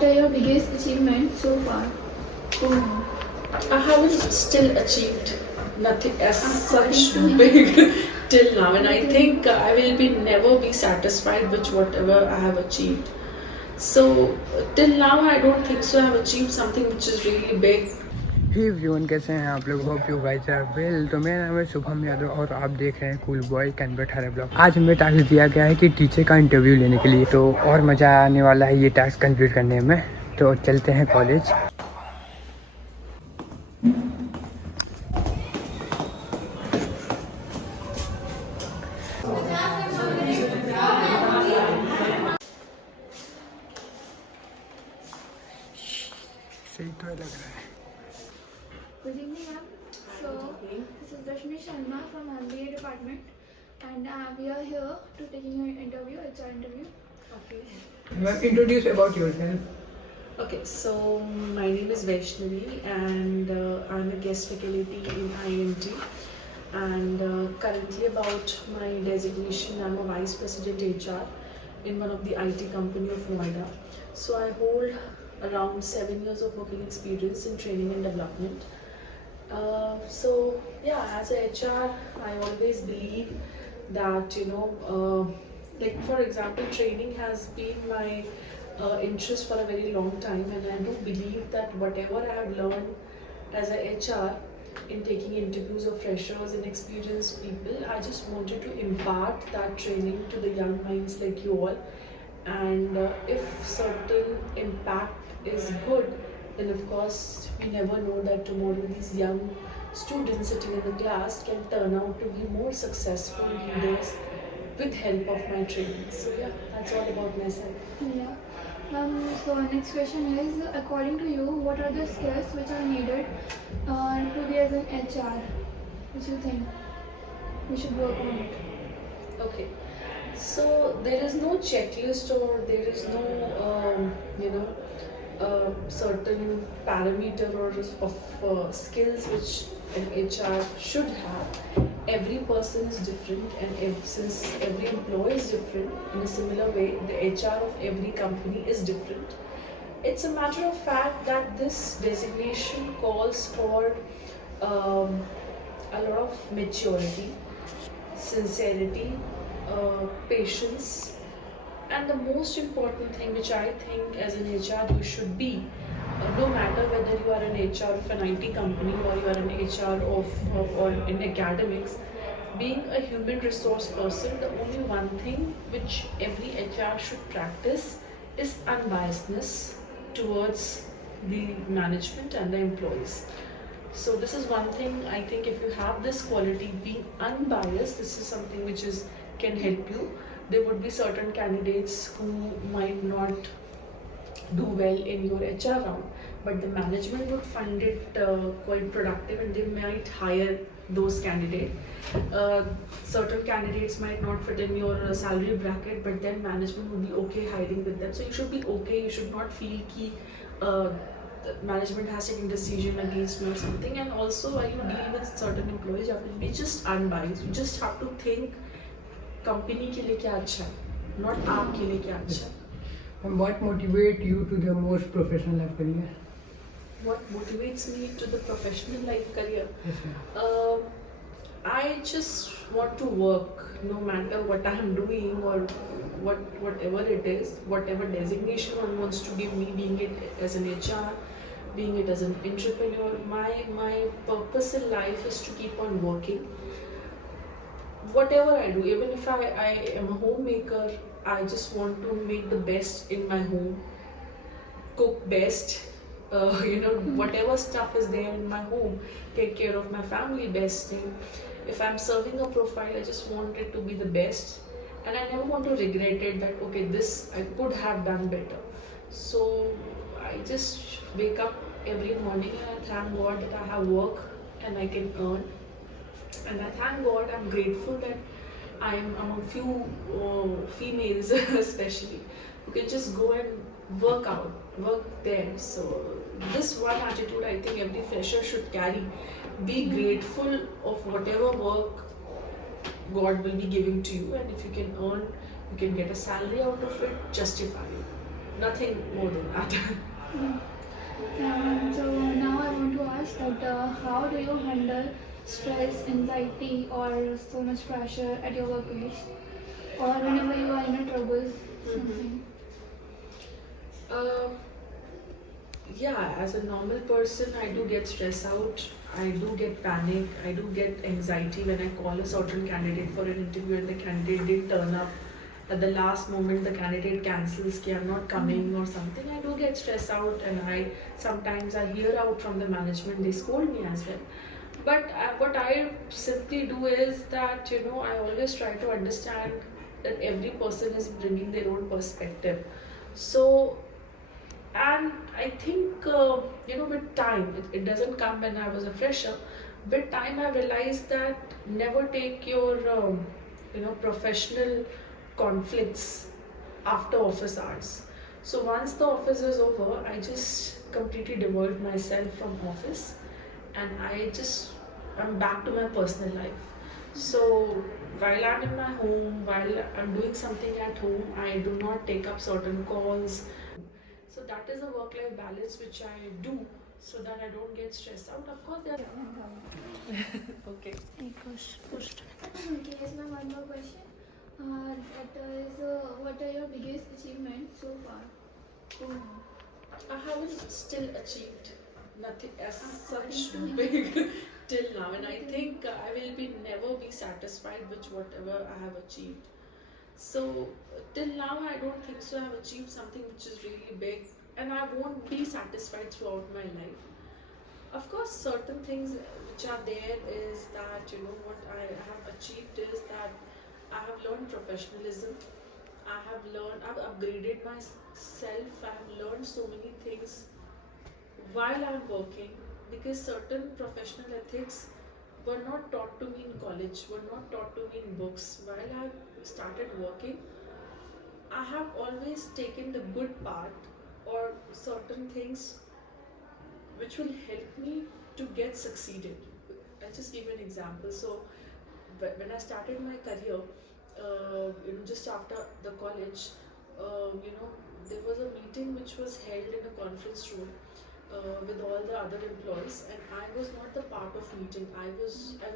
What are your biggest achievement so far? Oh, I haven't still achieved nothing as according such to big till now, and I think I will be never be satisfied with whatever I have achieved. So till now, I don't think so. I have achieved something which is really big. Hey everyone, कैसे हैं आप लोग? Hope you guys are well. तो मेरा नाम है शुभम यादव और आप देख रहे हैं कूल बॉय कैनबेट हर ब्लॉग। आज हमें टास्क दिया गया है कि टीचर का इंटरव्यू लेने के लिए, तो और मज़ा आने वाला है ये टास्क कंप्लीट करने में। तो चलते हैं कॉलेज। सही तो लग रहा है। good evening, ma'am. So, this is Rashmi from MBA department, and we are here to taking your interview. It's our interview. Okay. Ma'am, introduce about yourself. Okay, so my name is Vaishnavi, and I'm a guest faculty in iimt. And currently, about my designation, I'm a vice president HR in one of the IT company of Noida. So I hold around 7 years of working experience in training and development. So yeah, as a HR, I always believe that like for example, training has been my interest for a very long time, and I do believe that whatever I have learned as a HR in taking interviews of freshers and experienced people, I just wanted to impart that training to the young minds like you all. And if certain impact is good, then of course we never know that tomorrow these young students sitting in the class can turn out to be more successful leaders with help of my training. So yeah, that's all about myself. Yeah. So next question is, according to you, what are the skills which are needed to be as an HR? Which you think we should work on it? Okay, so there is no checklist, or there is no certain parameter or of skills which an HR should have. Every person is different, and since every employee is different, in a similar way, the HR of every company is different. It's a matter of fact that this designation calls for a lot of maturity, sincerity, patience, and the most important thing which I think as an HR you should be, no matter whether you are an HR of an IT company or you are an HR or in academics, being a human resource person, the only one thing which every HR should practice is unbiasedness towards the management and the employees. So this is one thing I think, if you have this quality, being unbiased, this is something which can help you. There would be certain candidates who might not do well in your HR round, but the management would find it quite productive, and they might hire those candidates. Certain candidates might not fit in your salary bracket, but then management would be okay hiring with them. So you should be okay. You should not feel ki the management has taken decision against me or something. And also, while you deal with certain employees, you have to be just unbiased. You just have to think company के लिए क्या अच्छा है, not आपके लिए क्या अच्छा है. And what motivate you to the most professional life career? What motivates me to the professional life career? Yes, ma'am. I just want to work, no matter what I am doing or whatever it is, whatever designation one wants to give me, being it as an HR, being it as an entrepreneur. My purpose in life is to keep on working. Whatever I do, even if I am a homemaker, I just want to make the best in my home, cook best, whatever stuff is there in my home, take care of my family best thing. If I'm serving a profile, I just want it to be the best, and I never want to regret it that okay, this I could have done better. So I just wake up every morning and I thank God that I have work and I can earn. And I thank God, I'm grateful that I am among few females especially who can just go and work there. So this one attitude I think every fresher should carry. Be grateful of whatever work God will be giving to you, and if you can earn, you can get a salary out of it, justify it. nothing more than that. So now I want to ask that how do you handle stress, anxiety, or so much pressure at your workplace, or whenever you are in a trouble? Something. Yeah, as a normal person, I do get stressed out. I do get panic. I do get anxiety when I call a certain candidate for an interview and the candidate didn't turn up. At the last moment, the candidate cancels, "Ki I'm not coming" or something. I do get stressed out, and sometimes I hear out from the management. They scold me as well. But what I simply do is that I always try to understand that every person is bringing their own perspective. So, and I think with time, it doesn't come when I was a fresher. With time, I realized that never take your professional conflicts after office hours. So once the office is over, I just completely divert myself from office, and I'm back to my personal life. So while I'm in my home, while I'm doing something at home, I do not take up certain calls. So that is a work-life balance which I do so that I don't get stressed out. Of course, there are okay. Okay, here's my one more question. That is, what are your biggest achievements so far? I haven't still achieved nothing as According such to him. big till now, and I think I will never be satisfied with whatever I have achieved. So till now, I don't think so. I have achieved something which is really big, and I won't be satisfied throughout my life. Of course, certain things which are there is that what I have achieved is that I have learned professionalism. I've upgraded myself. I have learned so many things while I'm working, because certain professional ethics were not taught to me in college, were not taught to me in books. While I started working, I have always taken the good part or certain things which will help me to get succeeded. I'll just give you an example. So when I started my career, just after the college, there was a meeting which was held in a conference room with all the other employees, and I was not the part of meeting. I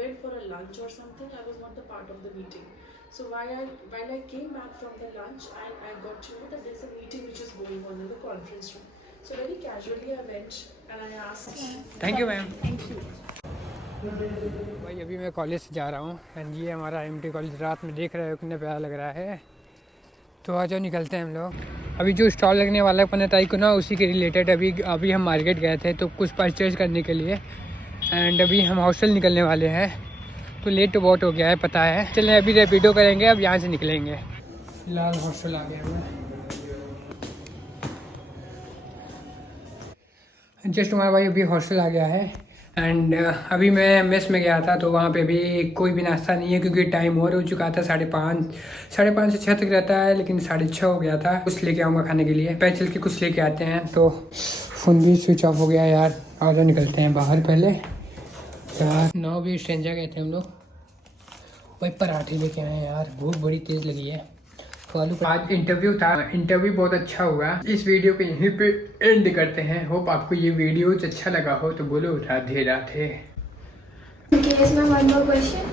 went for a lunch or something. I was not the part of the meeting. So while I came back from the lunch, I got to know that there's a meeting which is going on in the conference room. So very casually I went and I asked. Thank you ma'am. भाई अभी मैं college से जा रहा हूँ, and ये हमारा iimt college रात में देख रहे हो कितना प्यारा लग रहा है। तो आ जाओ निकलते हैं हम लोग। अभी जो स्टॉल लगने वाला है 15 तारीख को ना, उसी के रिलेटेड अभी हम मार्केट गए थे तो कुछ परचेज करने के लिए, एंड अभी हम हॉस्टल निकलने वाले हैं। तो लेट तो बहुत हो गया है पता है। चलें अभी रैपिडो करेंगे, अब यहाँ से निकलेंगे। फिलहाल हॉस्टल आ गया मैं। जस्ट हमारा भाई अभी हॉस्टल आ गया है, एंड अभी मैं मेस में गया था तो वहाँ पे भी कोई भी नाश्ता नहीं है क्योंकि टाइम और हो चुका था। 5:30 से 6 तक रहता है, लेकिन 6:30 हो गया था। कुछ लेके आऊँगा खाने के लिए, पहले चल के कुछ लेके आते हैं। तो फ़ोन भी स्विच ऑफ हो गया यार। आज निकलते हैं बाहर। पहले यार 9 बजे स्ट्रेंजर गए थे हम लोग। भाई पराठे लेके आए हैं यार, भूख बड़ी तेज़ लगी है। आज इंटरव्यू था, इंटरव्यू बहुत अच्छा हुआ। इस वीडियो को यहीं पे एंड करते हैं। होप आपको ये वीडियो अच्छा लगा हो तो बोलो Radhe Radhe. Okay, here's my one more question.